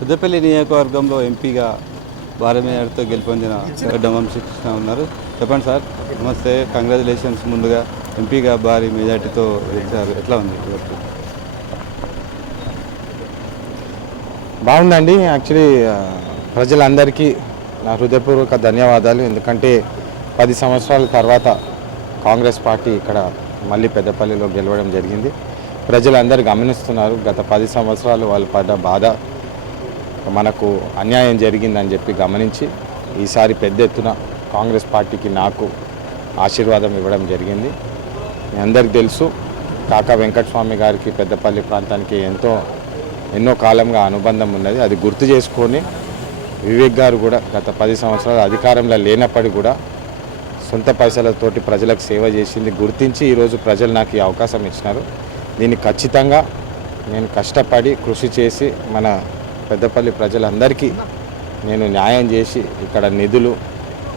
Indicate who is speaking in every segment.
Speaker 1: పెద్దపల్లి నియోజకవర్గంలో ఎంపీగా భారీ మేరతో గెలుపొందిన వంశీకృష్ణ ఉన్నారు. చెప్పండి సార్ నమస్తే కంగ్రాచులేషన్స్ ముందుగా ఎంపీగా భారీ మెజార్టీతో గెలిచారు. ఎట్లా ఉంది?
Speaker 2: బాగుందండి. యాక్చువల్లీ ప్రజలందరికీ నా హృదయపూర్వక ధన్యవాదాలు. ఎందుకంటే పది సంవత్సరాల తర్వాత కాంగ్రెస్ పార్టీ ఇక్కడ మళ్ళీ పెద్దపల్లిలో గెలవడం జరిగింది. ప్రజలందరూ గమనిస్తున్నారు. గత పది సంవత్సరాలు వాళ్ళు పడ్డ బాధ మనకు అన్యాయం జరిగిందని చెప్పి గమనించి ఈసారి పెద్ద ఎత్తున కాంగ్రెస్ పార్టీకి నాకు ఆశీర్వాదం ఇవ్వడం జరిగింది. మీ అందరికి తెలుసు కాకా వెంకటస్వామి గారికి పెద్దపల్లి ప్రాంతానికి ఎంతో ఎన్నో కాలంగా అనుబంధం ఉన్నది. అది గుర్తు చేసుకొని వివేక్ గారు కూడా గత పది సంవత్సరాలు అధికారంలో లేనప్పటికీ కూడా సొంత పైసలతోటి ప్రజలకు సేవ చేసింది. గుర్తించి ఈరోజు ప్రజలు నాకు ఈ అవకాశం ఇచ్చినారు. దీన్ని ఖచ్చితంగా నేను కష్టపడి కృషి చేసి మన పెద్దపల్లి ప్రజలందరికీ నేను న్యాయం చేసి ఇక్కడ నిధులు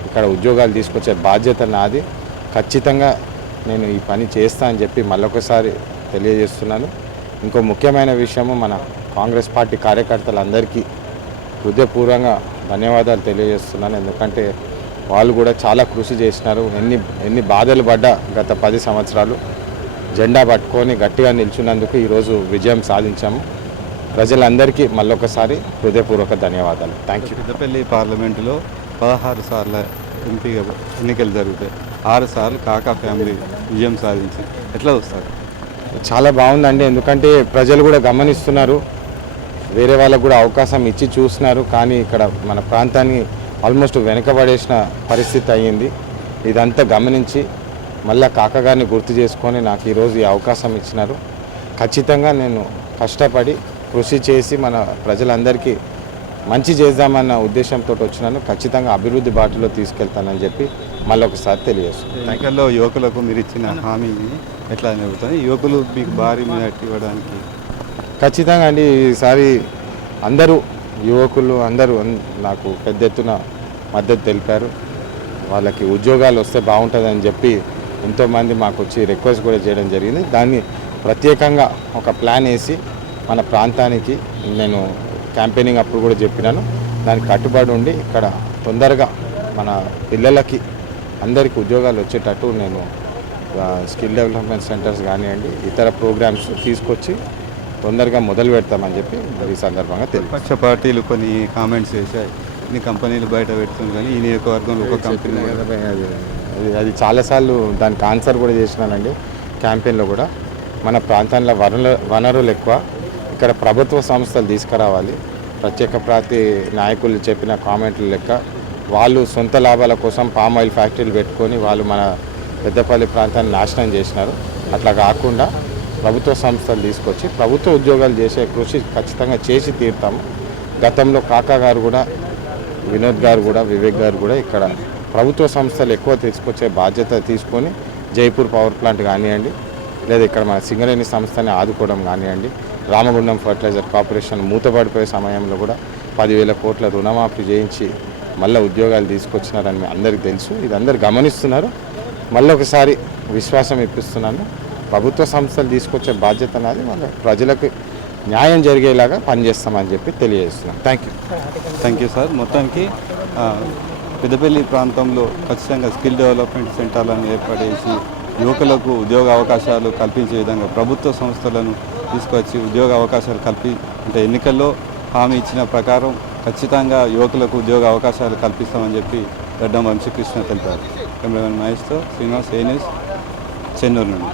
Speaker 2: ఇక్కడ ఉద్యోగాలు తీసుకొచ్చే బాధ్యత నాది. ఖచ్చితంగా నేను ఈ పని చేస్తా అని చెప్పి మళ్ళొకసారి తెలియజేస్తున్నాను. ఇంకో ముఖ్యమైన విషయము మన కాంగ్రెస్ పార్టీ కార్యకర్తలందరికీ హృదయపూర్వకంగా ధన్యవాదాలు తెలియజేస్తున్నాను. ఎందుకంటే వాళ్ళు కూడా చాలా కృషి చేసినారు. ఎన్ని ఎన్ని బాధలు పడ్డా గత పది సంవత్సరాలు. జెండా పట్టుకొని గట్టిగా నిల్చున్నందుకు ఈరోజు విజయం సాధించాము. ప్రజలందరికీ మళ్ళొకసారి హృదయపూర్వక ధన్యవాదాలు. థ్యాంక్ యూ
Speaker 1: పెద్దపల్లి పార్లమెంటులో పదహారు సార్ల ఎంపీగా ఎన్నికలు జరుగుతాయి ఆరు సార్లు కాకా ఫ్యామిలీ విజయం సాధించి ఎట్లా వస్తారు
Speaker 2: చాలా బాగుందండి. ఎందుకంటే ప్రజలు కూడా గమనిస్తున్నారు. వేరే వాళ్ళకు కూడా అవకాశం ఇచ్చి చూస్తున్నారు. కానీ ఇక్కడ మన ప్రాంతాన్ని ఆల్మోస్ట్ వెనకబడేసిన పరిస్థితి అయ్యింది. ఇదంతా గమనించి మళ్ళా కాకగారిని గుర్తు చేసుకొని నాకు ఈరోజు ఈ అవకాశం ఇచ్చినారు. ఖచ్చితంగా నేను కష్టపడి కృషి చేసి మన ప్రజలందరికీ మంచి చేద్దామన్న ఉద్దేశంతో వచ్చినాను ఖచ్చితంగా అభివృద్ధి బాటలో తీసుకెళ్తానని చెప్పి మళ్ళీ ఒకసారి తెలియజేస్తున్నాను
Speaker 1: ఎన్నికల్లో యువకులకు మీరు ఇచ్చిన హామీని ఎట్లా జరుగుతుంది యువకులు మీకు భారీ మెజార్టీ ఇవ్వడానికి
Speaker 2: ఖచ్చితంగా అండి ఈసారి అందరూ యువకులు అందరూ నాకు పెద్ద ఎత్తున మద్దతు తెలిపారు. వాళ్ళకి ఉద్యోగాలు వస్తే బాగుంటుందని చెప్పి ఎంతోమంది మాకు వచ్చి రిక్వెస్ట్ కూడా చేయడం జరిగింది. దాన్ని ప్రత్యేకంగా ఒక ప్లాన్ వేసి మన ప్రాంతానికి నేను క్యాంపెయినింగ్ అప్పుడు కూడా చెప్పినాను. దానికి కట్టుబడి ఉండి ఇక్కడ తొందరగా మన పిల్లలకి అందరికీ ఉద్యోగాలు వచ్చేటట్టు నేను స్కిల్ డెవలప్మెంట్ సెంటర్స్ కానివ్వండి ఇతర ప్రోగ్రామ్స్ తీసుకొచ్చి తొందరగా మొదలు పెడతామని చెప్పి ఈ సందర్భంగా
Speaker 1: విపక్ష పార్టీలు కొన్ని కామెంట్స్ చేశాయి. ఇన్ని కంపెనీలు బయట పెడుతుంది కానీ ఈ నియోజకవర్గంలో ఒక కంపెనీ
Speaker 2: అది అది చాలాసార్లు దానికి ఆన్సర్ కూడా చేసినానండి క్యాంపెయిన్లో కూడా. మన ప్రాంతంలో వనరుల వనరులు ఎక్కువ. ఇక్కడ ప్రభుత్వ సంస్థలు తీసుకురావాలి. ప్రత్యేక ప్రాతి నాయకులు చెప్పిన కామెంట్లు లెక్క వాళ్ళు సొంత లాభాల కోసం పామ్ ఆయిల్ ఫ్యాక్టరీలు పెట్టుకొని వాళ్ళు మన పెద్దపల్లి ప్రాంతాన్ని నాశనం చేసినారు. అట్లా కాకుండా ప్రభుత్వ సంస్థలు తీసుకొచ్చి ప్రభుత్వ ఉద్యోగాలు చేసే కృషి ఖచ్చితంగా చేసి తీరుతాము. గతంలో కాకా గారు కూడా వినోద్ గారు కూడా వివేక్ గారు కూడా ఇక్కడ ప్రభుత్వ సంస్థలు ఎక్కువ తీసుకొచ్చే బాధ్యత తీసుకొని జైపూర్ పవర్ ప్లాంట్ కానివ్వండి లేదా ఇక్కడ మన సింగరేణి సంస్థని ఆదుకోవడం కానివ్వండి రామగుండం ఫర్టిలైజర్ కార్పొరేషన్ మూతపడిపోయే సమయంలో కూడా పదివేల కోట్ల రుణమాఫీ చేయించి మళ్ళీ ఉద్యోగాలు తీసుకొచ్చినారని మీ అందరికీ తెలుసు. ఇది అందరు గమనిస్తున్నారు. మళ్ళీ ఒకసారి విశ్వాసం ఇప్పిస్తున్నాను. ప్రభుత్వ సంస్థలు తీసుకొచ్చే బాధ్యత నాది. మళ్ళీ ప్రజలకు న్యాయం జరిగేలాగా పనిచేస్తామని చెప్పి తెలియజేస్తున్నాను. Thank you
Speaker 1: thank you sir మొత్తానికి పెద్దపల్లి ప్రాంతంలో ఖచ్చితంగా స్కిల్ డెవలప్మెంట్ సెంటర్లను ఏర్పడేసి యువకులకు ఉద్యోగ అవకాశాలు కల్పించే విధంగా ప్రభుత్వ సంస్థలను తీసుకొచ్చి ఉద్యోగ అవకాశాలు కల్పి అంటే ఎన్నికల్లో హామీ ఇచ్చిన ప్రకారం ఖచ్చితంగా యువకులకు ఉద్యోగ అవకాశాలు కల్పిస్తామని చెప్పి గడ్డం వంశీకృష్ణ తెలిపారు. కెమెరామెన్ మహేష్తో శ్రీనివాస్ ఏ న్యూస్ చెన్నూరు నుండి.